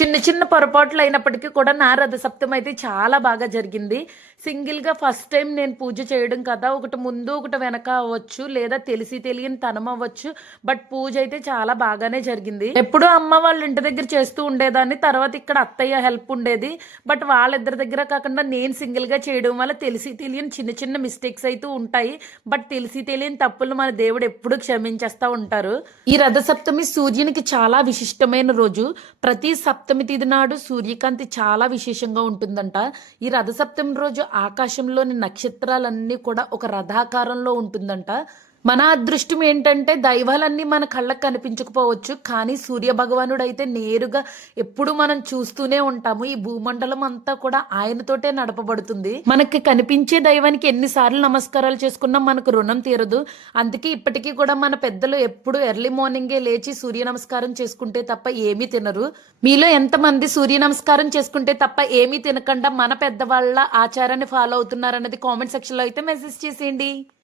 చిన్న చిన్న పొరపాట్లు అయినప్పటికీ కూడా నా రథసప్తమి అయితే చాలా బాగా జరిగింది. సింగిల్‌గా ఫస్ట్ టైం నేను పూజ చేయడం కదా! ఒకటి ముందు, ఒకటి వెనక అవ్వచ్చు. లేదా తెలిసి తెలియని తనం అవ్వచ్చు. బట్ పూజ అయితే చాలా బాగానే జరిగింది. ఎప్పుడూ అమ్మ వాళ్ళ ఇంటి దగ్గర చేస్తూ ఉండేదాన్ని. తర్వాత ఇక్కడ అత్తయ్య హెల్ప్ ఉండేది. బట్ వాళ్ళిద్దరి దగ్గర కాకుండా నేను సింగిల్‌గా చేయడం వల్ల తెలిసి తెలియని చిన్న చిన్న మిస్టేక్స్ అయితే ఉంటాయి. బట్ తెలిసి తెలియని తప్పులు మన దేవుడు ఎప్పుడూ క్షమించేస్తా ఉంటారు. ఈ రథసప్తమి సూర్యునికి చాలా విశిష్టమైన రోజు. ప్రతి సప్తమి తిథి నాడు సూర్యకాంతి చాలా విశేషంగా ఉంటుందంట. ఈ రథసప్తమి రోజు ఆకాశంలోని నక్షత్రాలన్నీ కూడా ఒక రథాకారంలో ఉంటుందంట. మన అదృష్టం ఏంటంటే దైవాలన్నీ మన కళ్ళకు కనిపించకపోవచ్చు, కానీ సూర్య భగవానుడు అయితే నేరుగా ఎప్పుడు మనం చూస్తూనే ఉంటాము. ఈ భూమండలం అంతా కూడా ఆయనతోటే నడపబడుతుంది. మనకి కనిపించే దైవానికి ఎన్నిసార్లు నమస్కారాలు చేసుకున్నా మనకు రుణం తీరదు. అందుకే ఇప్పటికీ కూడా మన పెద్దలు ఎప్పుడు ఎర్లీ మార్నింగే లేచి సూర్య నమస్కారం చేసుకుంటే తప్ప ఏమీ తినరు. మీలో ఎంతమంది సూర్య నమస్కారం చేసుకుంటే తప్ప ఏమీ తినకుండా మన పెద్దవాళ్ళ ఆచారాన్ని ఫాలో అవుతున్నారన్నది కామెంట్ సెక్షన్ లో అయితే మెసేజ్ చేసేయండి.